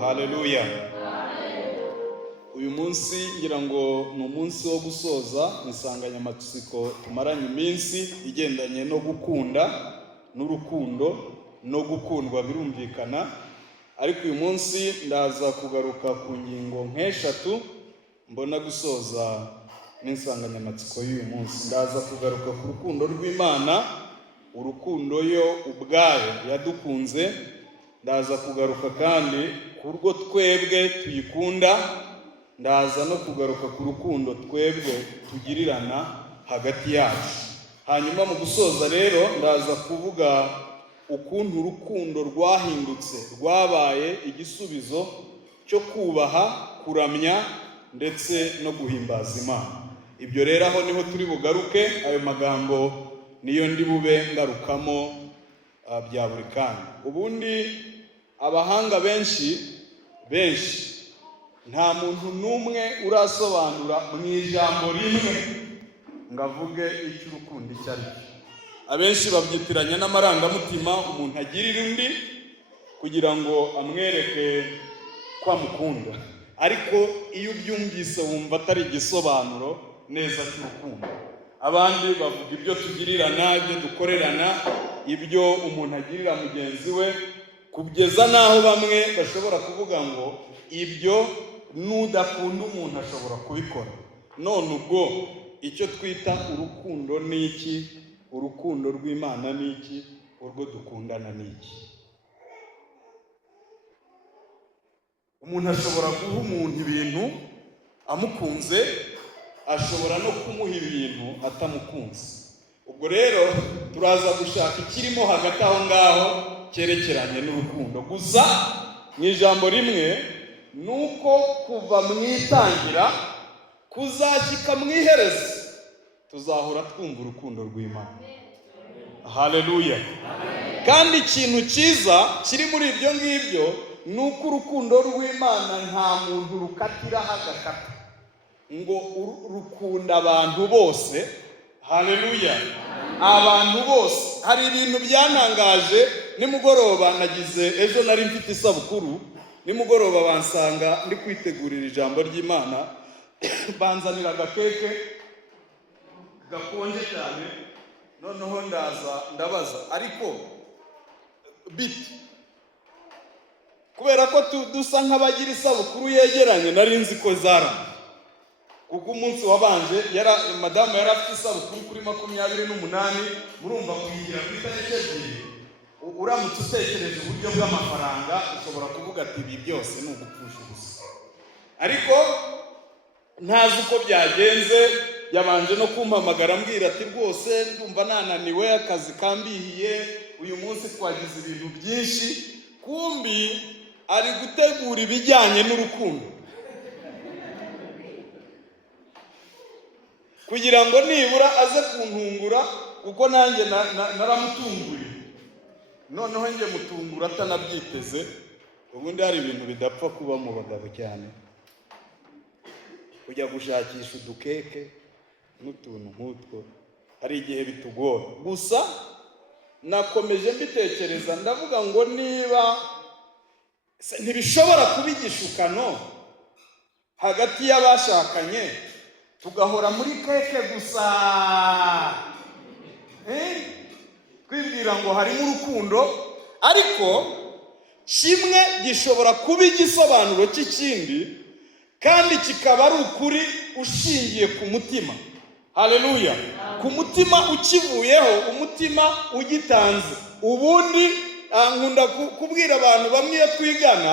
Haleluya. Uyu munsi ngira ngo ni umunsi wo gusoza insanganyamatsiko tumaranye iminsi igendanye no gukunda n'urukundo no gukundwa birumvikana, ariko uyu munsi ndaza kugaruka ku ngingo nk'eshatu mbona gusoza n'insanganyamatsiko y'uyu munsi. Ndaza kugaruka ku rukundo rw'Imana, urukundo yo ubwayo yadukunze. Ndaza kugaruka kandi ku rwo twebwe tuyikunda. Ndaza no kugaruka ku rukundo twebwe tugirirana hagati yacu. Hanyuma mu gusoza rero ndaza kuvuga ukuntu urukundo rwahindutse, rwabaye igisubizo cyo kubaha, kuramya ndetse no guhimbaza Imana. Ibyo rero aho niho turi bugaruke. Ayo magambo niyo ndi bube ngarukamo bya buri kanya. Ubundi abahanga benshi nta muntu n'umwe urasobanura mu ijambo rimwe ngo avuge icyo urukundo icyo ari cyo. Abenshi babyitiranya n'amarangamutima umuntu agirira undi kugira ngo amwereke ko amukunda, ariko iyo ubyumvise wumva atari igisobanuro neza cy'urukundo. Abandi bavuga ibyo tugirirana, ibyo dukorerana, ibyo umuntu agirira mugenzi we, kugeza n'aho bamwe bashobora kuvuga ngo ibyo n'udakunda umuntu ashobora kubikora. None ubwo icyo twita urukundo ni iki? Urukundo rw'Imana ni iki? Urwo dukundana ni iki? Umuntu ashobora guha umuntu ibintu amukunze, ashobora no kumuha ibintu atamukunze. Ubwo rero turaza gushaka ikirimo hagati aho ngaho cyerekeranye n'urukundo. Gusa mu ijambo rimwe nuko kuva mu itangira kuzashyika mu iherezo tuzahora twumva urukundo rw'Imana. Haleluya. Kandi ikintu cyiza kiri muri ibyo ngibyo ni uko urukundo rw'Imana nta muntu rukatiraho agakata, ngo rukunda abantu bose. Haleluya. Abantu bose. Hari ibintu byanangaje. Nimugoroba nagize, ejo nari mfite isabukuru, nimugoroba bansanga ndi kwitegurira ijambo ry'Imana, banzanira agakeke gakonje cyane. Noneho ndabaza, ariko biti kubera ko dusa nk'abagira isabukuru yegeranye, nari nzi ko zarangiye, kuko umunsi wabanje madamu yari afite isabukuru kuri 28. Murumva kuyigira kuri tariki ebyiri, uramutse utekereza uburyo bw'amafaranga ushobora kuvuga ati ibi byose ni ugupfusha ubusa. Ariko ntazi uko byagenze, yabanje no kumpamagara ambwira ati rwose ndumva nananiwe, akazi kambihiye, uyu munsi twagize ibintu byinshi. Kumbi ari gutegura ibijyanye n'urukundo kugira ngo nibura aze kuntungura, kuko nanjye naramutunguriye. Noneho njye mutungura atanabyiteze. Ubundi hari ibintu bidapfa kuba mu bagabo cyane, kujya gushakisha udukeke n'utuntu nk'utwo, hari igihe bitugora. Gusa nakomeje mbitekereza, ndavuga ngo niba ntibishobora kuba igishukano hagati y'abashakanye tugahora muri keke gusa, twibwira ngo harimo urukundo, ariko kimwe gishobora kuba igisobanuro cy'ikindi, kandi kikaba ari ukuri ushingiye ku mutima. Haleluya. Ku mutima ukivuyeho, umutima ugitanze. Ubundi nkunda kubwira abantu bamwe iyo twigana,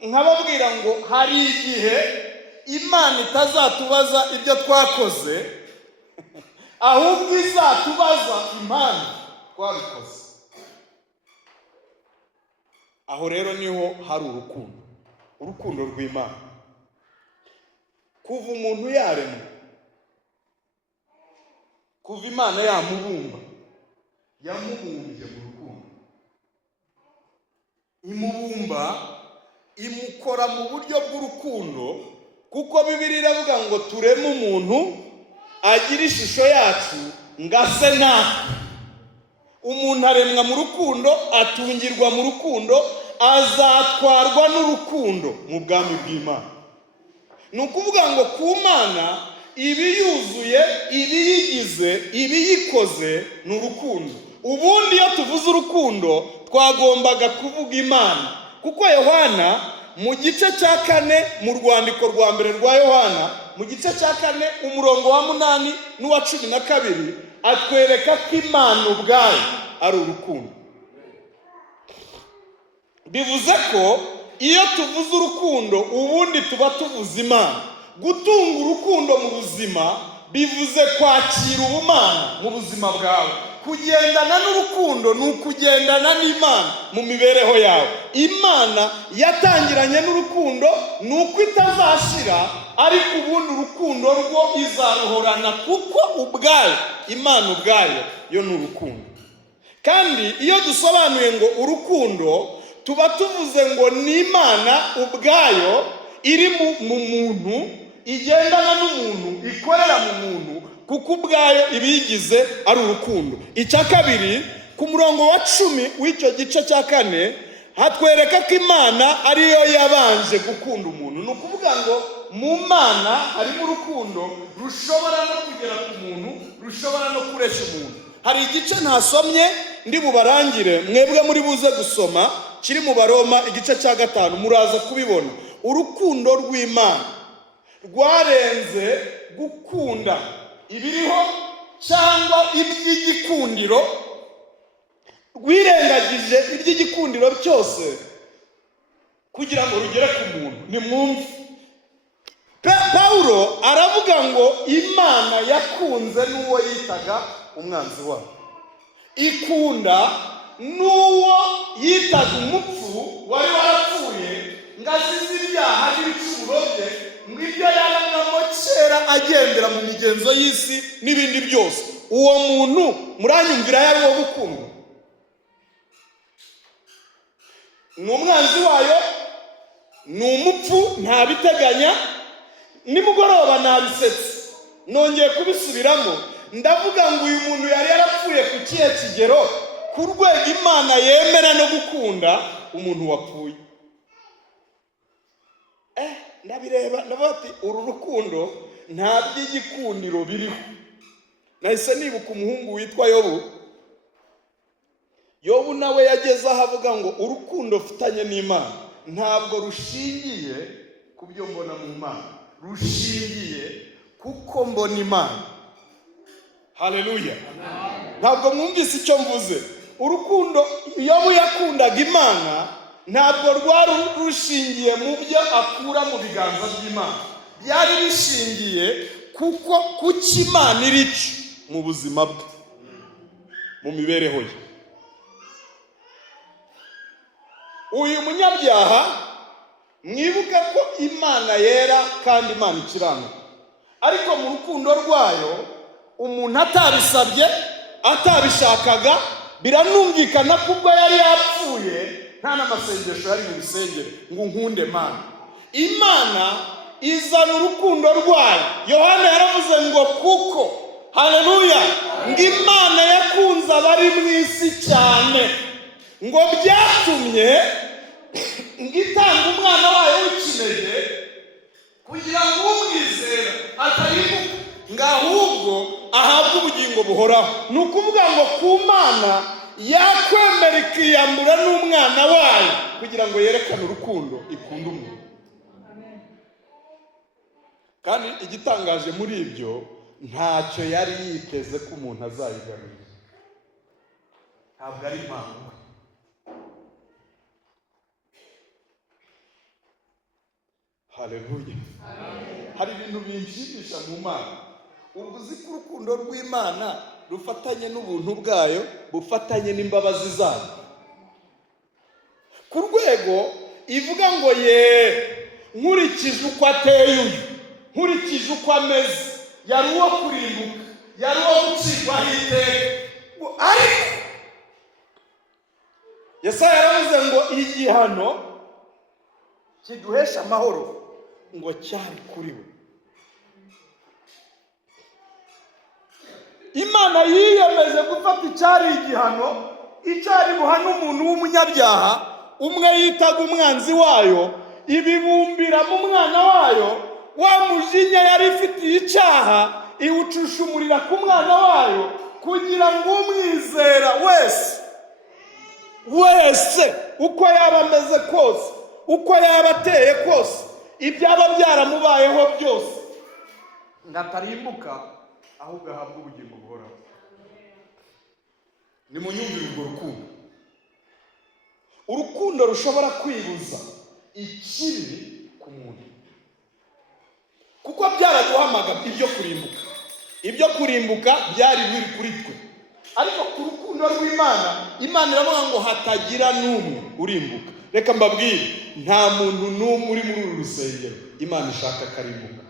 nkababwira ngo hari igihe Imana itazatubaza ibyo twakoze, ahubwo izatubaza impamvu twabikoze. Aho rero niho hari urukundo rw'Imana. Kuva umuntu yaremwe, kuva Imana yamubumba, yamubumbye mu rukundo. Imubumba, imukora mu buryo bw'urukundo, kuko Bibiliya iravuga ngo tureme umuntu agira ishusho yacu ngo ase natwe. Umuntu aremwa mu rukundo, atungirwa mu rukundo, azatwarwa n'urukundo mu bwami bw'Imana. Ni ukuvuga ngo ku Mana ibiyuzuye, ibiyigize, ibiyikoze ni urukundo. Ubundi iyo tuvuze urukundo twagombaga kuvuga Imana, kuko Yohana mu gice cya 4 mu rwandiko rwa mbere rwa Yohana mu gice cya 4 umurongo wa 8 n'uwa 12 atwereka ko Imana ubwayo ari urukundo. Bivuze ko iyo tuvuze urukundo ubundi tuba tuvuze Imana. Gutunga urukundo mu buzima bivuze kwakira ubumana mu buzima bwawe. Kugendana n'urukundo ni ukugendana n'Imana mu mibereho yawe. Imana yatangiranye n'urukundo ni uko itazashira, ariko ubundi urukundo rwo izaruhorana, kuko ubwayo Imana ubwayo yo ni urukundo. Kandi iyo dusobanuye ngo urukundo tuba tuvuze ngo ni Imana ubwayo iri mu muntu, igendana n'umuntu, ikorera mu muntu, kuko ubwayo ibiyigize ari urukundo. Icya kabiri, ku murongo wa 10 w'icyo gice cya 4 hatwereka ko Imana ariyo yabanje gukunda umuntu. Ni ukuvuga ngo mu Mana harimo urukundo rushobora no kugera ku muntu, rushobora no kuresha umuntu. Hari igice ntasomye ndi bubarangire, mwebwe muri buze gusoma, kiri mu Baroma igice cya 5, muraza kubibona. Urukundo rw'Imana rwarenze gukunda ibiriho cyangwa iby'igikundiro, rwirengagije iby'igikundiro cyose kugira ngo rugere ku muntu. Ni mwumve, Paulo aravuga ngo Imana yakunze n'uwo yitaga umwanzi wayo, ikunda n'uwo yitaga umupfu wari warapfuye ngo azize ibyaha n'ibicumuro bye, ngo ibyo yarangamo kera agendera mu migenzo y'isi n'ibindi byose. Uwo muntu muranyumvira yari uwo gukunda? Ni umwanzi wayo, ni umupfu, ntabiteganya. Nimugoroba nabisetse nongeye kubisubiramo, ndavuga ngo uyu muntu yari yarapfuye ku kihe kigero ku rwego Imana yemera no gukunda umuntu wapfuye. Ndabireba ndavuga ati uru rukundo nta by'igikundiro biriho. Nahise nibuka umuhungu witwa Yobu. Yobu nawe yageze aho avuga ngo urukundo mfitanye n'Imana ntabwo rushingiye ku byo mbona mu Mana, rushingiye kuko mbona Imana. Haleluya. Ntabwo mwumvise icyo mvuze. Urukundo Yobu yakundaga Imana ntabwo rwari rushingiye mu byo akura mu biganza by'Imana, byari bishingiye kuko Imana irico mu buzima bwe, mu mibereho ye. Uyu munyabyaha mwibuke ko Imana yera kandi Imana ikiranuka, ariko mu rukundo rwayo umuntu atabisabye, atabishakaga, biranumvikana ko ubwo yari yapfuye nta n'amasengesho yari mu bisengere ngo nkunde Mana. Imana izana urukundo rwayo. Yohana yaravuze ngo kuko, haleluya, ngo Imana yakunze abari mu isi cyane ngo byatumye ngitanga umwana wayo w'ikinege kugira ngo umwizera atarimuka, ngo ahubwo ahabwe ubugingo buhoraho. Ni ukuvuga ngo ku Mana yakwemera ikiyambura n'umwana wayo kugira ngo yerekane urukundo ikunda umuntu. Kandi igitangaje muri ibyo, ntacyo yari yiteze ko umuntu azayigarurira. Ntabwo ari impamvu. Haleluya. Hari ibintu binshimisha mu Mana. Ubwo uzi ko urukundo rw'Imana rufatanye n'ubuntu bwayo, bufatanye n'imbabazi zayo, ku rwego ivuga ngo nkurikije uko ateye uyu, nkurikije uko ameze, yari uwo kurimbuka, yari uwo gucirwaho iteka. Ariko Yesaya yaravuze ngo igihano kiduhesha amahoro ngo cyari kuri we. Imana yiyemeje gufata icyari igihano, icyari buhana umuntu w'umunyabyaha, umwe yitaga umwanzi wayo, ibibumbira mu mwana wayo, wa mujinya yari ifitiye icyaha iwucushumurira ku mwana wayo, kugira ngo umwizera wese uko yaba ameze kose, uko yaba ateye kose, ibyaba byaramubayeho byose, ngatarimbuka ahubwo ahabwa ubugingo buhoraho. Nimunyumvire urwo rukundo, urukundo rushobora kwibuza ikibi ku muntu, kuko byaraguhamaga ibyo kurimbuka byari biri kuri twe, ariko ku rukundo rw'Imana, Imana iravuga ngo hatagira n'umwe urimbuka. Reka mbabwire, nta muntu n'umwe uri muri uru rusengero Imana ishaka karimbuka.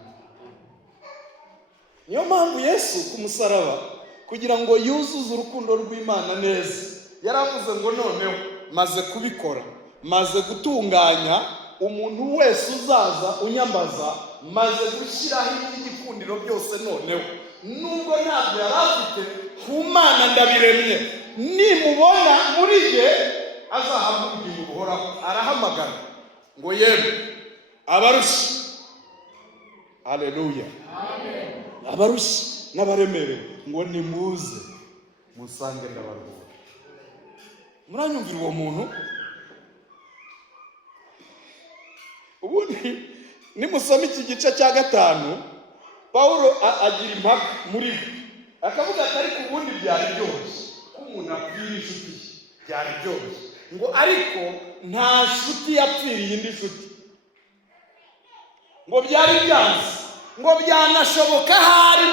Niyo mpamvu Yesu ku musaraba, kugira ngo yuzuze urukundo rw'Imana neza, yaravuze ngo noneho maze kubikora, maze gutunganya umuntu wese uzaza unyambaza, maze gushyiraho iby'igikundiro byose, noneho nubwo ntabyo yari afite ku Mana ndabiremye, nimubona muri ye azahabwa ubugingo buhoraho. Arahamagara ngo yemwe abarushye, haleluya, abarushye n'abaremerewe, ngo nimuze musange ndabaruhura. Muranyumvira uwo muntu? Ubundi nimusoma iki gice cya 5, Pawulo agira impaka muri we, akavuga ati ariko ubundi byari byoroshye ko umuntu apfira inshuti ye, byari byoroshye ngo ariko nta nshuti yapfiriye indi nshuti, ngo byari byanze, ngo byanashoboka ahari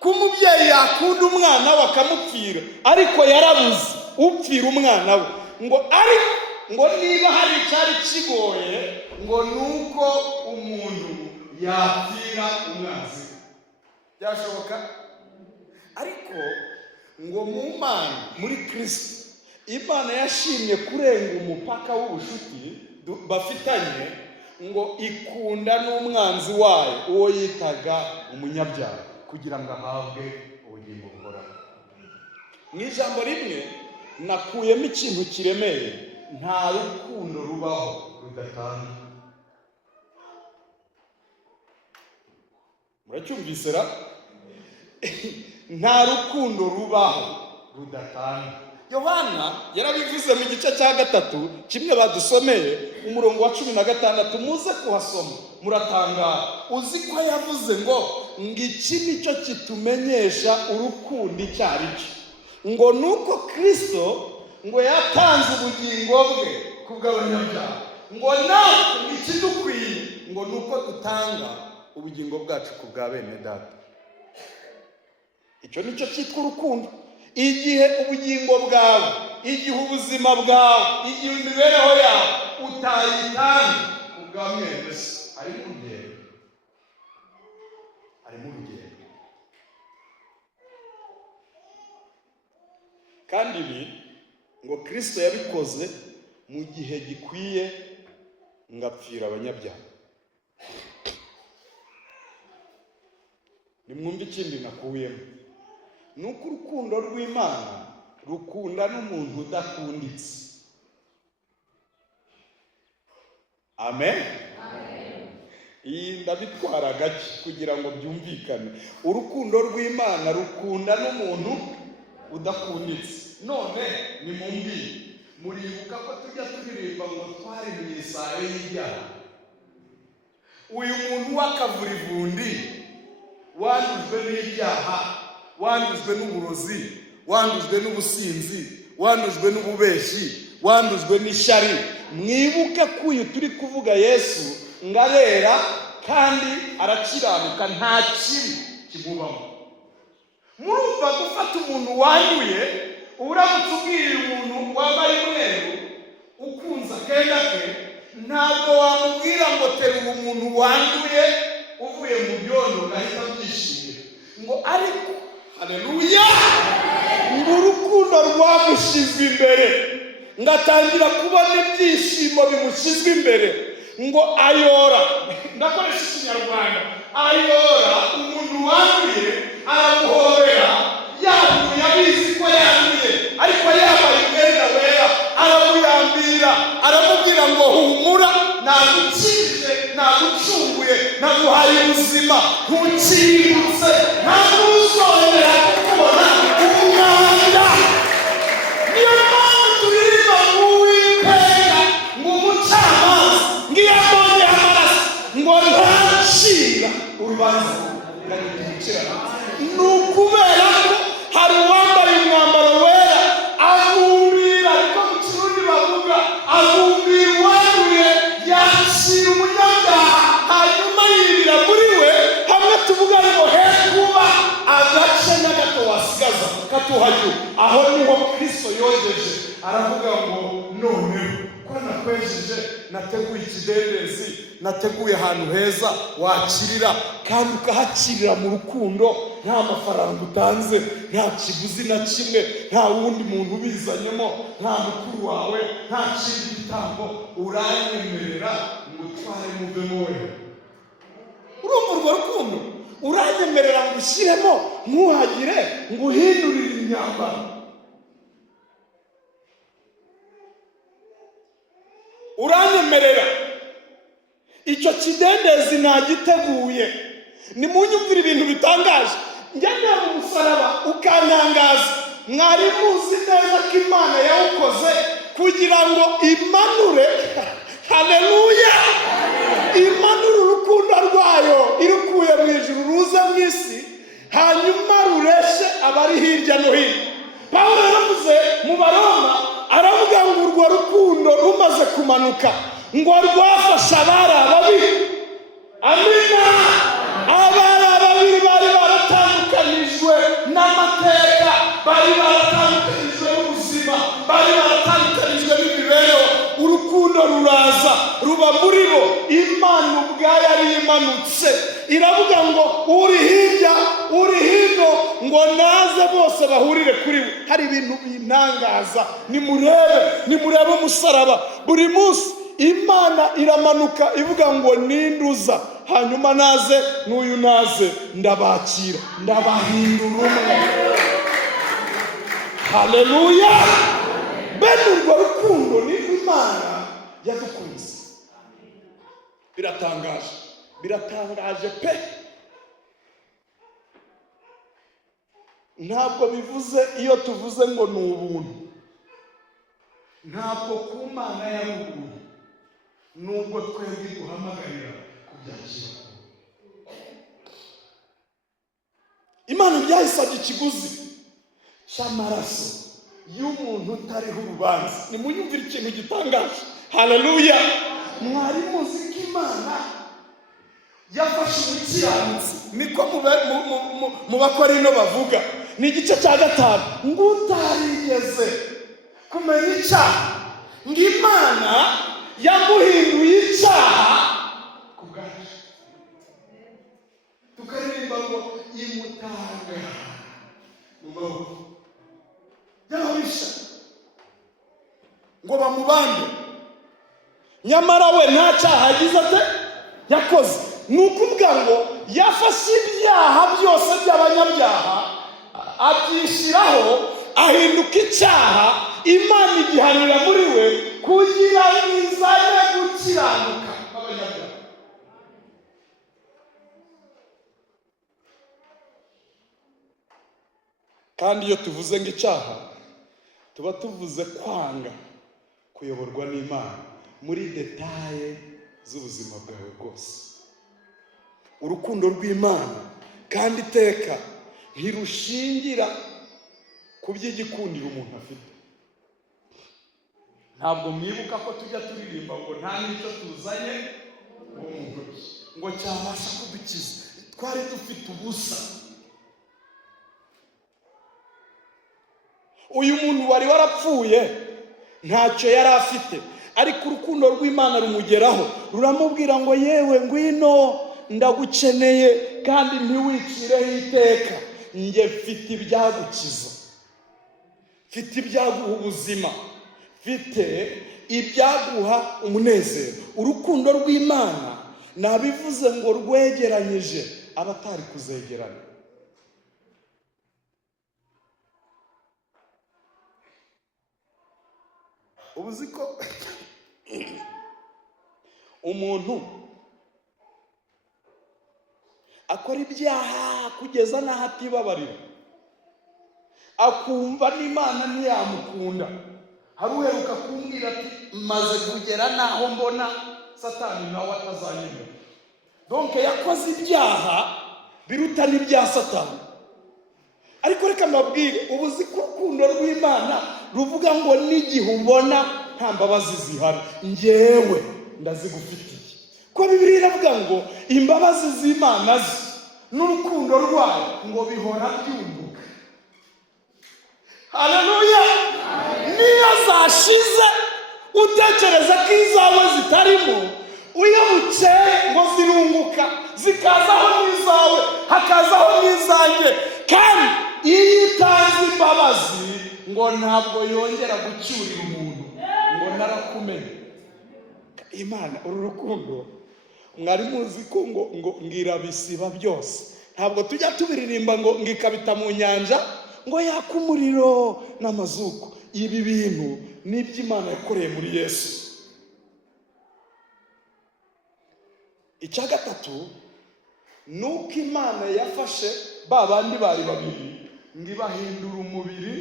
ko umubyeyi yakunda umwana we akamupfira, ariko yarabuze upfira umwana we, ngo ariko ngo niba hari icyari kigoye, ngo nuko umuntu yapfira umwanzi. Byashoboka, ariko ngo mu Mana, muri Kristo, Imana yashimye kurenga umupaka w'ubushuti bafitanye, ngo ikunda n'umwanzi wayo, uwo yitaga umunyabyaha, kugira ngo ahabwe ubugingo buhoraho. Mu ijambo rimwe nakuyemo ikintu kiremeye: nta rukundo rubaho rudatanga. Muracyumvise ra? Nta rukundo rubaho rudatanga. Yohana yarabivuze mu gice cya 3 kimwe badusomeye, umurongo wa 16, muze kuhasoma muratangara. Uzi ko yavuze ngo iki nicyo kitumenyesha urukundo icyo ari cyo, ngo nuko Kristo ngo yatanze ubugingo bwe kubw'abanyabyaha, ngo natwe ikidukwiye ngo nuko dutanga ubugingo bwacu kubwa bene data. Icyo nicyo cyitwa urukundo. Igihe ubugingo bwawe, igihe ubuzima bwawe, igihe imibereho yawe utayitanga kubwa mwene se, ari mu rugendo. Kandi ibi ngo Kristo yabikoze mu gihe gikwiye, ngapfira abanyabyaha. Nimwumve ikindi nakuyemo, nuko urukundo rw'Imana rukunda n'umuntu udakunditse. Amen. Iyi ndabitwara gake kugira ngo byumvikane. Urukundo rw'Imana rukunda n'umuntu udakunditse. None nimumbwire, muribuka ko tujya turirimba ngo twari mu isayo y'ibyaha? Uyu muntu w'akavurivundi wandujwe n'ibyaha, wandujwe n'uburozi, wandujwe n'ubusinzi, wandujwe n'ububeshi, wandujwe n'ishyari. Mwibuke ko uyu turi kuvuga Yesu ngarera kandi arakiranuka, nta kibi kimubamo. Murumva gufata umuntu wanduye, uramutse ubwiriye umuntu wambaye umweru ukunze akenda ke, ntabwo wamubwira ngo terura umuntu wanduye uvuye mu byondo gahita byishimye, ngo ariko haleluya, ngo urukundo rwamushizwe imbere, ngatangira kubona ibyishimo bimushizwe imbere, ngo ayora, ndakoresha ikinyarwanda, ayora umuntu wanduye, aramuhobera, yanduye abizi ko yanduye, ariko yambaye umwenda wera, aramuyambira, naguhaye ubuzima, ntukiributse, ntabwo uzongera kukubona umwanda. Niyo mpamvu turirimba ngo Uwiteka, ngo umucamanza, ngo iyo abonye amaraso, ngo ntacira urubanza ngahindukira. Ni ukubera ko hari uwambaye umwambaro wera agumbira, ariko mu Kirundi bavuga agumbira uwanduye, yakira umunyabyaha hanyuma yibira muri we. Hamwe tuvuga ngo he kuba agace na gato wasigaza katuhajyo. Aho niho Kristo yogeje, aravuga ngo noneho ko nakwejeje, nateguye ikidendezi, nateguye ahantu heza wakirira, kandi ukahakirira mu rukundo, nta mafaranga utanze, nta kiguzi na kimwe, nta wundi muntu ubizanyemo, nta mukuru wawe, nta kindi gitambo. Uranyemerera ngo utware muvemo we. Urumva urwo rukundo? Uranyemerera ngo ushyiremo, ntuhagire ngo uhindurire imyambaro. Uranyemerera icyo kidendezi nagiteguye. Nimunyumvire ibintu bitangaje. Njya mu musaraba ukantangaza. Mwari muzi neza ko Imana yawukoze kugira ngo imanure, haleluya, imanure urukundo rwayo irukuye mu ijuru ruza mu isi, hanyuma rureshe abari hirya no hino. Pawulo yaravuze mu Baroma, aravuga ngo urwo rukundo rumaze kumanuka, ngo rwafashe abari ababiri. Amina. Abari ababiri bari baratandukanijwe n'amateka, bari baratandukanijwe n'ubuzima, bari baratandukanijwe n'imibereho. Urukundo ruraza ruba muri bo. Imana ubwayo yari imanutse, iravuga ngo uri hirya uri hino, ngo naze bose bahurire kuri we. Hari ibintu bintangaza. Nimurebe umusaraba. Buri munsi Imana iramanuka ivuga ngo ninduza, hanyuma naze n'uyu naze, ndabakira, ndabahindura umwe. Haleluya. Bene urwo rukundo ni Imana yadukunze. Biratangaje pe. Ntabwo bivuze iyo tuvuze ngo ni ubuntu, ntabwo ku Mana yari ubuntu, nubwo twebwe duhamagarira kubyakira. Imana byayisabye ikiguzi cy'amaraso y'umuntu utariho urubanza. Nimunyumvire ikintu gitangaje. Haleluya. Mwari muzi ko Imana yafashe umukiranutsi, niko mu Bakorino bavuga, ni igice cya 5, ngo utarigeze kumenya icyaha, ngo Imana yamuhinduye icyaha ku bwacu. Tukaririmba ngo imutanga mu maboko y'ababisha ngo bamubambe, nyamara we nta cyaha yagize ate yakoze. Ni ukuvuga ngo yafashe ibyaha byose by'abanyabyaha abyishyiraho, ahinduka icyaha, Imana igihanira muri we kugira ngo izane gukiranuka kw'abanyabyaha. Kandi iyo tuvuze ngo icyaha, tuba tuvuze kwanga kuyoborwa n'Imana muri detaye z'ubuzima bwawe bwose. Urukundo rw'Imana kandi iteka ntirushingira ku by'igikundiro umuntu afite. Ntabwo mwibuka ko tujya turirimba ngo nta n'icyo tuzanye ngo cyabasha kudukiza, twari dufite ubusa. Uyu muntu wari warapfuye ntacyo yari afite, ariko urukundo rw'Imana rumugeraho, ruramubwira ngo yewe ngwino, ndagukeneye kandi ntiwicireho iteka. Njye mfite ibyagukiza, mfite ibyaguha ubuzima, mfite ibyaguha umunezero. Urukundo rw'Imana nabivuze ngo rwegeranyije abatari kuzegerana. Ubuzi ko umuntu akora ibyaha kugeza n'aho atibabarira, akumva n'Imana ntiyamukunda. Hari uheruka kumbwira ati maze kugera n'aho mbona Satani nawe atazanyemera. Donc yakoze ibyaha biruta n'ibya Satani. Ariko reka mbabwire, ubuzi ko urukundo rw'Imana ruvuga ngo n'igihe ubona nta mbabazi zihari, njyewe ndazigufitiye. Ko Bibiliya iravuga ngo imbabazi z'Imana n'urukundo rwayo ngo bihora byunguka. Haleluya! Niyo zashize utekereza ko izawe zitarimo, uyabutse ngo zirunguka, zikazaho n'izawe, hakazaho n'izanjye. Kandi iyo itanze imbabazi ngo ntabwo yongera gucyurira umuntu ngo narakumenye. Imana uru rukundo mwari muzi ko ngo ngira bisiba byose. Ntabwo tujya tubiririmba ngo ngikabita mu nyanja ngo yaka umuriro n'amazuku. Ibi bintu ni iby'Imana yakoreye muri Yesu. Icya gatatu nuko Imana yafashe ba bandi bari babiri ngo ibahindura umubiri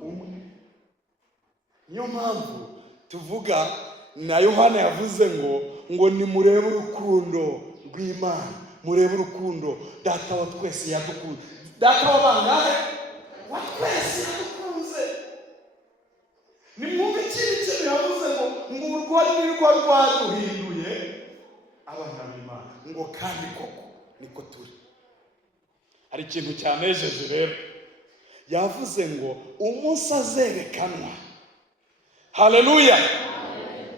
umwe. Niyo mpamvu tuvuga na Yohana yavuze ngo nimurebe urukundo rw'Imana, murebe urukundo Data wa twese yadukunze. Data wa bangahe? Wa twese yadukunze. Nimwumve ikintu yavuze ngo urwo ni rwo rwaduhinduye abana b'Imana. Ngo kandi koko niko turi. Hari ikintu cyanejeje rero, yavuze ngo umunsi azerekanwa. Haleluya!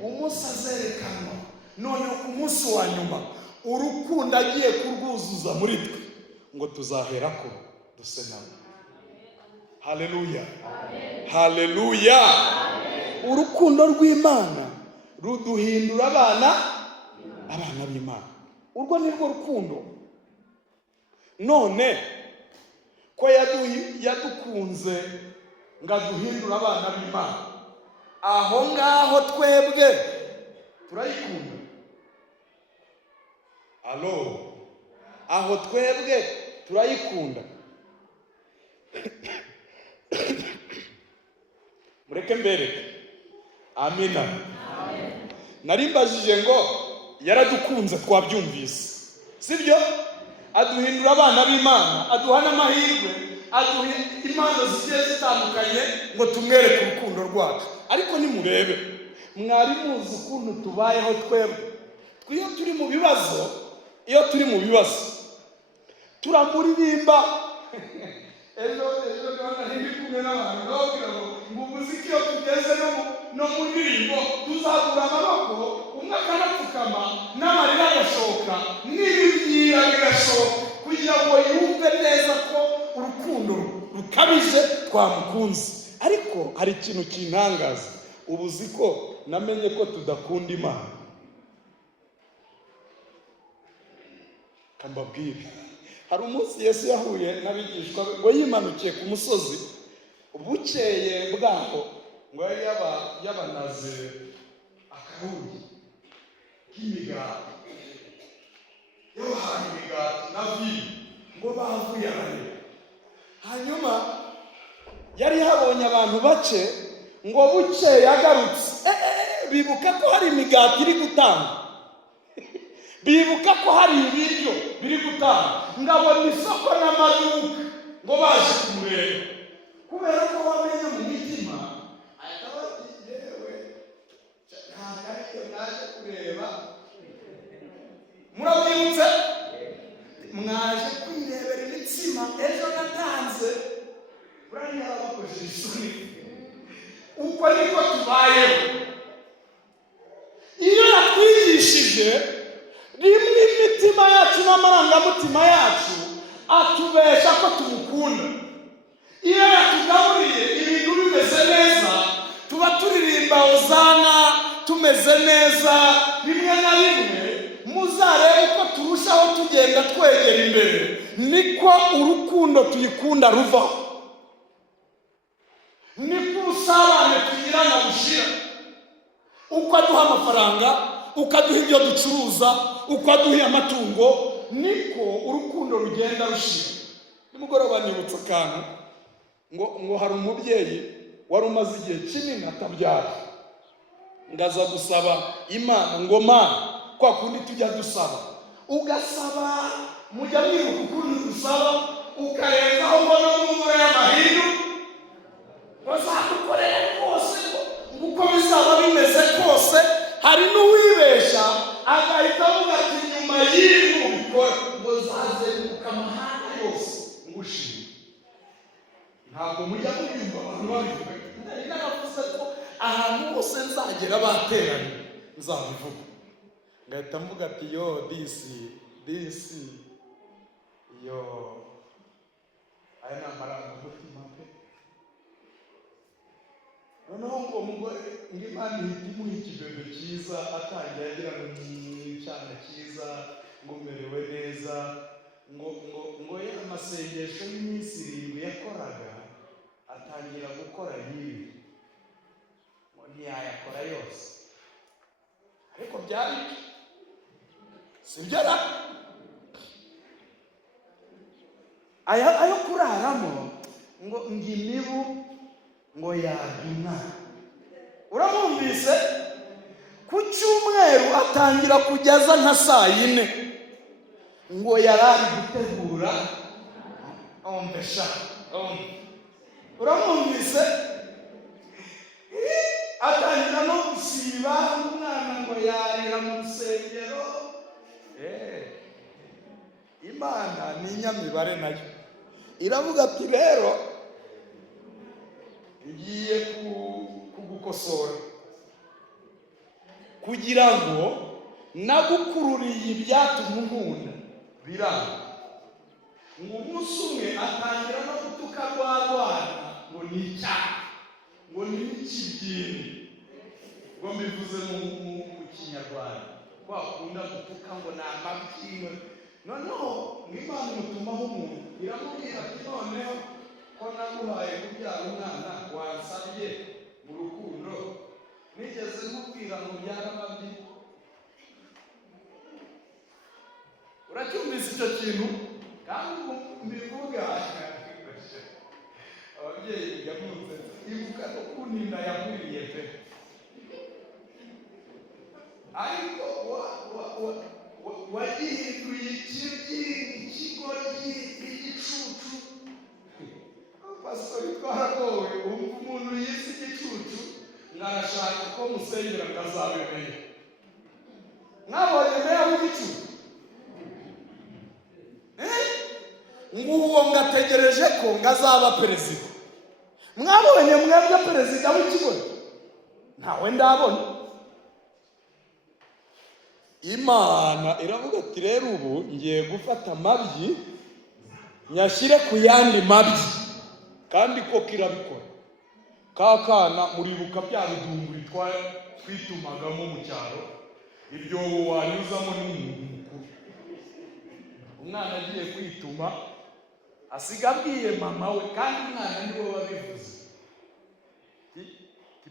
Umunsi azerekanwa, none ku munsi wa nyuma urukundo agiye kurwuzuza muri twe, ngo tuzaherako duse nawe. Haleluya! Haleluya! Urukundo rw'Imana ruduhindura abana b'Imana. Urwo ni rwo rukundo. None ko yadukunze ngo aduhindura abana b'Imana, aho ngaho twebwe turayikunda. Alo, aho twebwe turayikunda. Mureke mbere. Amina. Narimbajije ngo yaradukunze, twabyumvise, sibyo? Aduhindura abana b'Imana, aduha n'amahirwe, aduha impano zigiye zitandukanye ngo tumwereke urukundo rwacu. Ariko nimurebe, mwari muzi ukuntu tubayeho twebwe. Iyo turi mu bibazo, turamuririmba. Ejo nari kumwe n'abantu babwira ngo umuziki iyo tugeze no mu ndirimbo tuzagura amaboko, umwe akanapfukama n'amarira agashoka n'ibibyira bigashoka, kugira ngo yumve neza ko urukundo rukabije twamukunze. Ariko hari ikintu kintangaza, ubuzi ko namenye ko tudakunda Imana. Kambabwire, hari umunsi Yesu yahuye n'abigishwa be ngo yimanukiye ku musozi. Bukeye bwaho ngo yari yabanaze akaruhi k'imigati, yabahaye imigati na vino ngo bavuye arareba. Hanyuma yari habonye abantu bake, ngo bukeye yagarutse, bibuka ko hari imigati iri gutanga, bibuka ko hari ibiryo biri gutanga, ngabona isoko n'amaduka ngo baje kumureba. Kubera ko wamenye mu mitima, akaba ati yewe ntabwo aricyo naje kureba. Murabyibutse? Mwaje kwirebera imitsima ejo natanze. Buriya yarabakojeje isoni. Uko niko tubayeho. Iyo yatwigishije rimwe imitima yacu n'amarangamutima yacu atubesha ko tumukunda. Iyo yatugaburiye ibintu bimeze neza, tuba turirimba hozana tumeze neza. Rimwe na rimwe muzarebe uko turushaho tugenda twegera imbere, niko urukundo tuyikunda ruvaho, niko ubusabane tugirana bushira. Uko aduha amafaranga, uko aduha ibyo ducuruza, uko aduha amatungo, niko urukundo rugenda rushira. Nimugoroba nibutse akantu ngo hari umubyeyi wari umaze igihe kinini atabyara, ngaza gusaba Imana ngo Mana, kwa kundi tujya dusaba, ugasaba mujya mwiruka ukuntu dusaba, ukarenzaho mbona n'umwe y'amahindu bazadukorera rwose uko bizaba bimeze kose. Hari n'uwibesha agahita avuga ati nyuma y'ibintu bikora ngo zazenguka amahanga yose ngushime. Ntabwo mujya mubyumva abantu babivuga. Naravuze ko ahantu hose nzagera bateranye nzabivuga, ngahita mvuga ati yo disi yo aya ni amarangamutima pe. Noneho ngo umugore Imana ihita imuha ikibebe cyiza, atangiye agira icyana cyiza, ngo merewe neza, ngo ya amasengesho y'iminsi 7 yakoraga atangira gukora yibi, ngo ntiyayakora yose. Ariko byari sibyo ra ayo kuraramo ngo ngimibu ngo yaduna. Uramwumvise? Ku cyumweru atangira kugeza nka 4 ngo yarari gutegura ombesha. Uramwumvise? Atangira no gusiba umwana ngo yarira mu rusengero. Imana ni inyamibare nayo iravuga ati rero ngiye kugukosora kugira ngo nagukururiye ibyatumye unkunda biranga. Ngo umunsi umwe atangira no gutuka rwarwana ngo ni icyaha, ngo ni ikibyimbi, ngo mbivuze mu Kinyarwanda wakunda gutuka ngo ni amabyino. Noneho Imana imutumaho umuntu iramubwira ati noneho ko naguhaye kubyara umwana wansabye mu rukundo, nigeze nkubwira ngo byara amabyi? Uracyumvise icyo kintu? Kandi mbivuga ababyeyi bigamunze ibuka no kuninda yaguriye pe. Ariko wagihinduye ikigoryi igicucu. Pastor twaragowe umuntu yise igicucu ngarashaka ko musengera ngazabemeye. Mwabonye meya w'igicucu? Nguwo ngategereje ko ngazaba perezida. Mwabonye mwebwe perezida w'ikigo? Ntawe ndabona. Imana iravuga ati rero ubu ngiye gufata amabyi nyashyire ku yandi mabyi, kandi ko kirabikora. Kakana muribuka bya bidunguri twitumagamo mu cyaro, ibyo wanyuzamo n'umuntu mukuru. Umwana agiye kwituma asiga abwiye mama we, kandi umwana niwe wabivuze.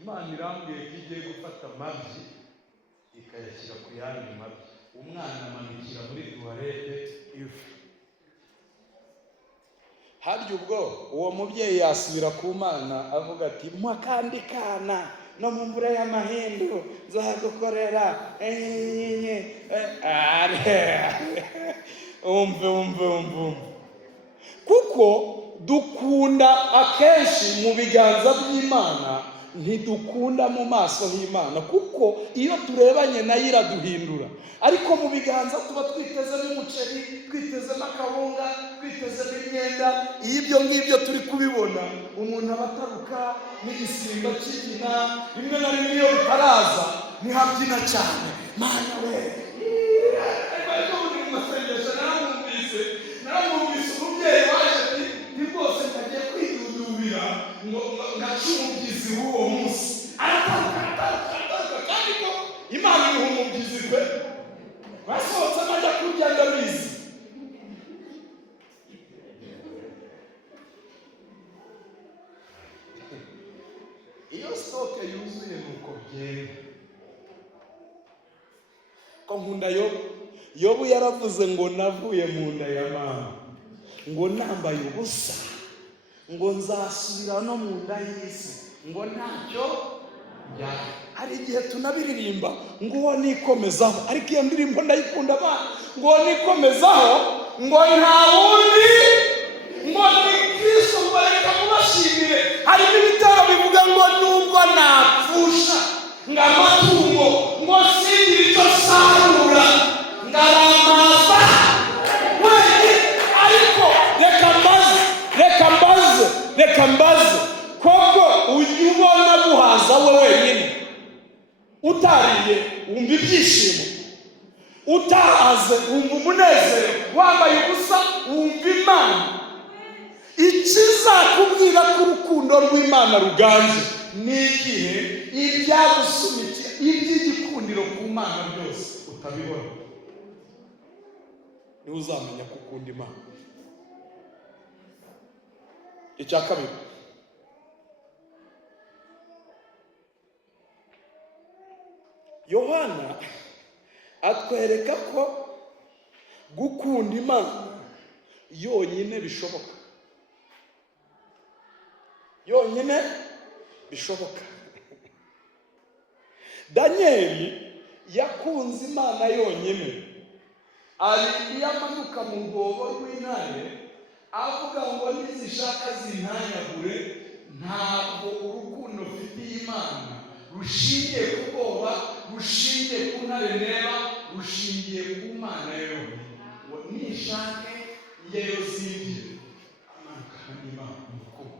Imana irambwiye ko igiye gufata amabyi ikayashyira ku yandi mabyi. Umwana amanukira muri tuwarete ifu. Harya ubwo uwo mubyeyi yasubira ku Mana avuga ati mwa kandi kana no mu mvura y'amahindu nzagukorera. Umve. Kuko dukunda akenshi mu biganza by'Imana, ntidukunda mu maso h'Imana, kuko iyo turebanye nayo iraduhindura. Ariko mu biganza tuba twitezemo umuceri, twitezemo akabunga, twitezemo imyenda. Iyo ibyo ngibyo turi kubibona, umuntu aba ataruka n'igisimba cy'igina. Rimwe na rimwe iyo bitaraza ntihabyina cyane. Mana we, ariko muri mu masengesho naramwumvise umubyeyi waje ati ni rwose ntagiye kwidudubira ngo ngace umubyizi w'uwo munsi. Arataruka kandi ko Imana imuha umubyizi pe. Basohotse amajya kurya ndabizi. Iyo stoke yuzuye nuko byera. Ko nkunda Yobu yaravuze ngo navuye mu nda ya mama, ngo nambaye ubusa, ngo nzasubira no mu nda y'isi, ngo ntacyo byari. Hari igihe tunabiririmba ngo uwo nikomezaho, ariko iyo ndirimbo ndayikunda abana, ngo uwo nikomezaho, ngo nta wundi, ngo ni Kristo, ngo reka mubashimire. Hari n'ibitaro bivuga ngo nubwo napfusha ng'amatungo, ngo sindire icyo sarura, ngaramaza wenyine. Ariko reka mbaze koko ujya ubona guhaza we wenyine utariye wumva ibyishimo, utahaze wumva umunezero, wambaye ubusa wumva Imana. Ikizakubwira ko urukundo rw'Imana ruganje ni igihe ibyagusunikiye iby'igikundiro ku Mana byose utabibona, niho uzamenya ko ukunda Imana. Icya kabiri, Yohana atwereka ko gukunda Imana yonyine bishoboka, yonyine bishoboka. Danieli yakunze Imana yonyine, ari yamanuka mu rwobo rw'intare avuga ngo nizishaka zintanyagure. Ntabwo urukundo ufitiye Imana rushingiye ku bwoba, rushingiye ku ntare ndeba, rushingiye ku Mana yonyine. Ngo nishake yeyo zindi amanukana n'Imana umukungu.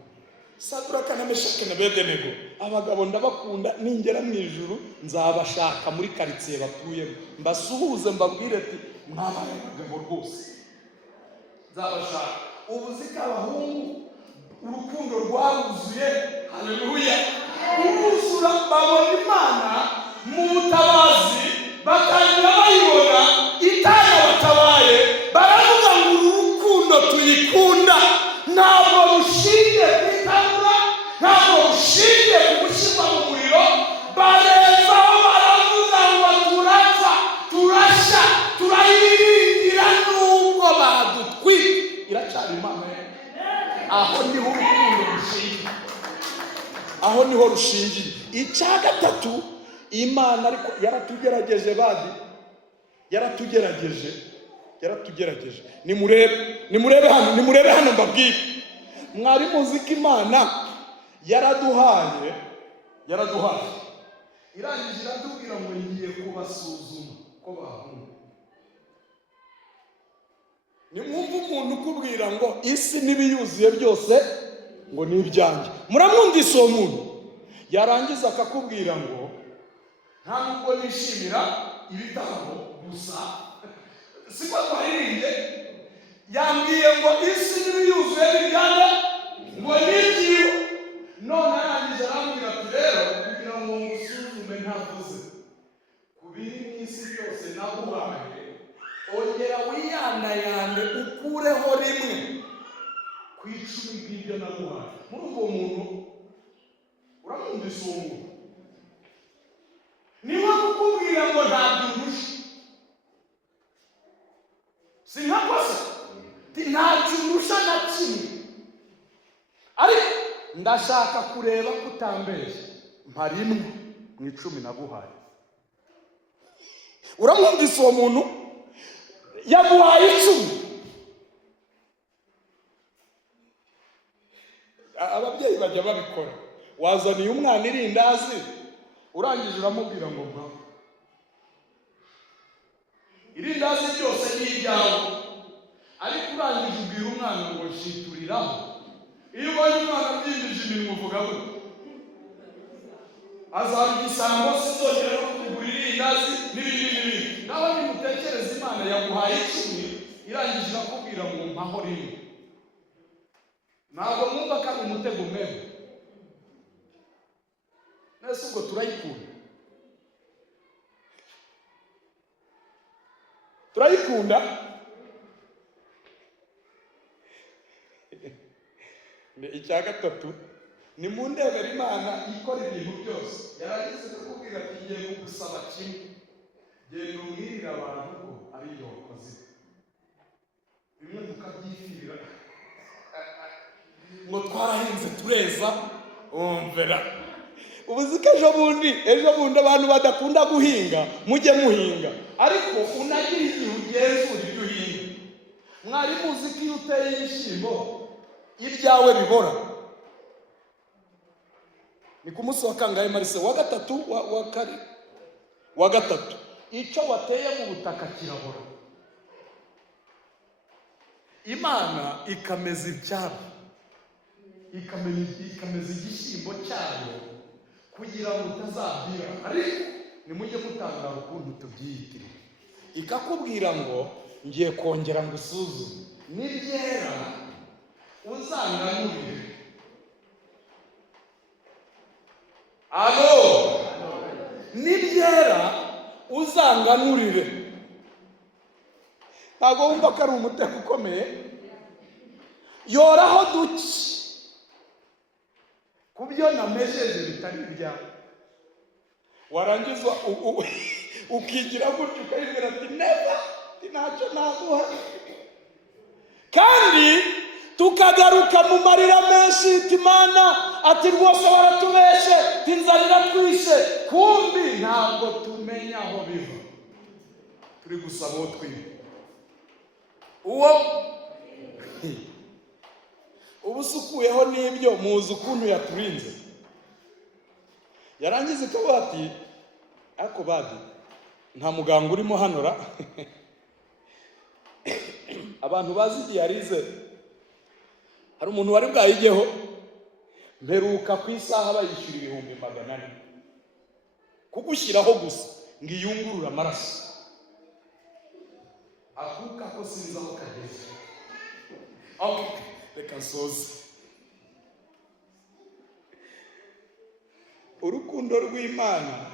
Saduraka na Meshaki na Abedenego, abagabo ndabakunda, ningera mu ijuru nzabashaka muri karitsiye batuyemo, mbasuhuze mbabwire ati mwabaye abagabo rwose, nzabashaka. Ubuzika abahungu urukundo rwaruzuye, haleluya, uruzura, babona Imana mu butabazi, batangira bayibona itanabatabaye, baravuga ngo uru rukundo tuyikunda. Ntabwo rushingiye ku itanura, ntabwo rushingiye ku gushyirwa mu muriro. Barezaho baravuga ngo turapfa, turashya, turayiringira nubwo badutwika, iracyari Imana. Aho niho urukundo rushingiye, aho niho rushingiye. Icya gatatu, Imana ariko yaratugerageje badi, yaratugerageje. Nimurebe hano mbabwire. Mwari muzi ko Imana yaraduhaye, irangije iratubwira ngo ngiye kubasuzuma ko bahunga. Nimwumva umuntu ukubwira ngo isi n'ibiyuzuye byose ngo ni ibyanjye, muramwumvise uwo muntu? Yarangiza akakubwira ngo nta nubwo nishimira ibitambo gusa, siko twaririnze. Yambwiye ngo isi n'ibiyuzuye n'ibyanjye ngo ni ibyiwe. None arangije arambwira ati rero kugira ngo ngusuzume ntavuze ku biri mu isi byose naguhaye, ongera wiyandayande ukureho rimwe ku 10 bw'ibyo naguhaye. Muri uwo muntu uramwumvise uwo muntu? Niba kukubwira ngo ntabwo urusha, sinkakosa, ntacyo urusha na kimwe, ariko ndashaka kureba kutambeshya, mpa rimwe mu 10 naguhaye. Uramwumvise uwo muntu? Yaguhaye 10. Ababyeyi bajya babikora. Wazaniye umwana irindazi, urangije uramubwira ngo mpa. Irindazi ryose ni iryawe, ariko urangije ubwira umwana ngo shituriraho. Iyo ubonye umwana byimbije iminwa uvuga we azaba igisambo, sinzongera no kugurira irindazi n'ibindi. Nawe nimutekereza Imana yaguhaye 10, irangije irakubwira ngo mpaho rimwe. Ntabwo mwumva ko ari umutego mwebwe? Nese ubwo turayikunda. Icya gatatu, ni mu ndebera Imana ikora ibintu byose. Yaragize kukubwira ati ngiye kugusaba kimwe, genda umwirira abantu ko ari yo wakoze. Bimwe tukabyifirira ngo twarahinze tureza umvera. Ubuzi ko ejo bundi abantu badakunda guhinga mujye muhinga, ariko unagira igihe ugenzura ibyo uhinga. Mwari muzi ko iyo uteye ibishyimbo ibyawe bibora? Ni ku munsi wa kangahe Marise? Wa gatatu wa gatatu icyo wateye mu butaka kirabora. Imana ikameza ibyabo, ikameza igishyimbo cyayo kugira ngo utazabwira, ariko nimujye mutangara ukuntu tubyiyitire. Ikakubwira ngo ngiye kongera ngo usuzume, nibyera uzanganurire. Alo, nibyera uzanganurire. Ntabwo wumva ko ari umutego ukomeye? Yoraho duke ku byo namejeje bitari ibyawe. Warangiza ukigira gutyo ukayibwira ati neva, ntacyo naguha. Kandi tukagaruka mu marira menshi, Imana ati rwose waratubeshe, inzara iratwishe. Kumbi ntabwo tumenya aho biva. Turi gusaba uwo twiba. Uwo ubusukuyeho n'ibyo muzi ukuntu yaturinze. Yarangiza ikavuga ati ako badi nta muganga urimo hanora. Abantu bazi diyarize, hari umuntu wari bwayigeho mperuka ku isaha bayishyura 400 kugushyiraho gusa ngo iyungurure amaraso. Akuka ko sinzi aho kageze. Okay, reka nsoze. Urukundo rw'Imana,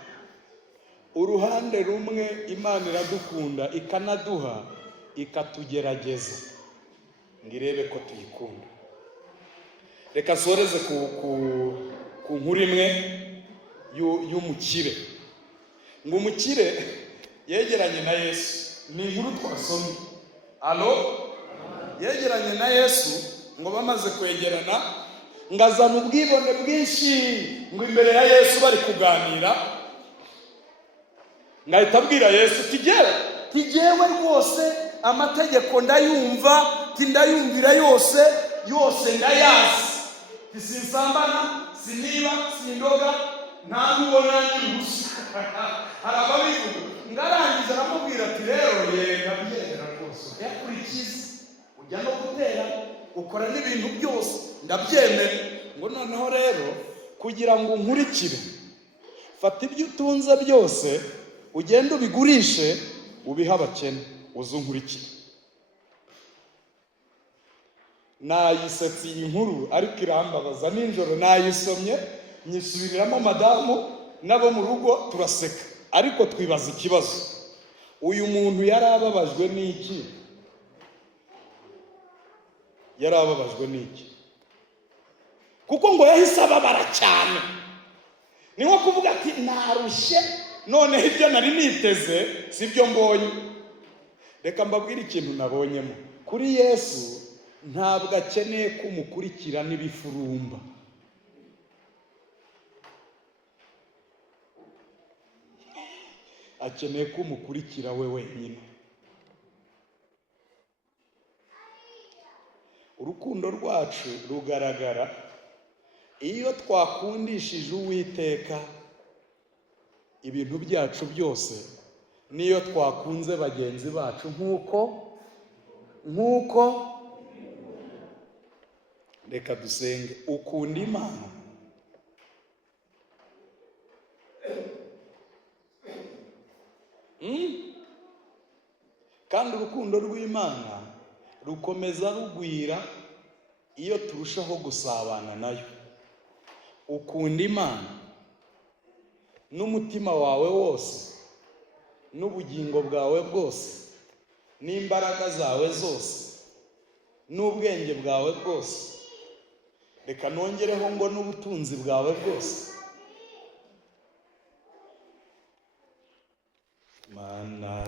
uruhande rumwe Imana iradukunda ikanaduha ikatugerageza ngo irebe ko tuyikunda. Reka soreze ku nkuru imwe y'umukire. Ngo umukire yegeranye na Yesu. Ni inkuru twasomye. Alo, yegeranye na Yesu, ngo bamaze kwegerana ngazana ubwibone bwinshi, ngo imbere ya Yesu bari kuganira, ngahita abwira Yesu tigewe rwose amategeko ndayumva, ndayumvira yose ndayazi. Sinsambana, siniba, sindoga, nta nubona n'ubusa. Arababivuga. Ngarangiza aramubwira ati rero ndabyemera rwose, yakurikiza, ujya no gutera, ukora n'ibintu byose, ndabyemera. Ngo noneho rero kugira ngo unkurikire, fata ibyo utunze byose ugende ubigurishe ubiha abakene, uze unkurikire. Nayisetse iyi nkuru ariko irambabaza. Nijoro nayisomye nyisubiriramo madamu nabo mu rugo turaseka, ariko twibaza ikibazo, uyu muntu yarababajwe n'iki? Yarababajwe n'iki? Kuko ngo yahise ababara cyane. Ni nko kuvuga ati narushye, none ibyo nari niteze sibyo mbonye. Reka mbabwire ikintu nabonyemo kuri Yesu. Ntabwo akeneye kumukurikira n'ibifurumba. Akeneye kumukurikira we wenyine. Urukundo rwacu rugaragara iyo twakundishije Uwiteka ibintu byacu byose, niyo twakunze bagenzi bacu nk'uko reka dusenge. Ukunda Imana, kandi urukundo rw'Imana rukomeza rugwira iyo turushaho gusabana nayo. Ukunda Imana n'umutima wawe wose, n'ubugingo bwawe bwose, n'imbaraga zawe zose, n'ubwenge bwawe bwose. Reka nongereho ngo n'ubutunzi bwawe bwose. mana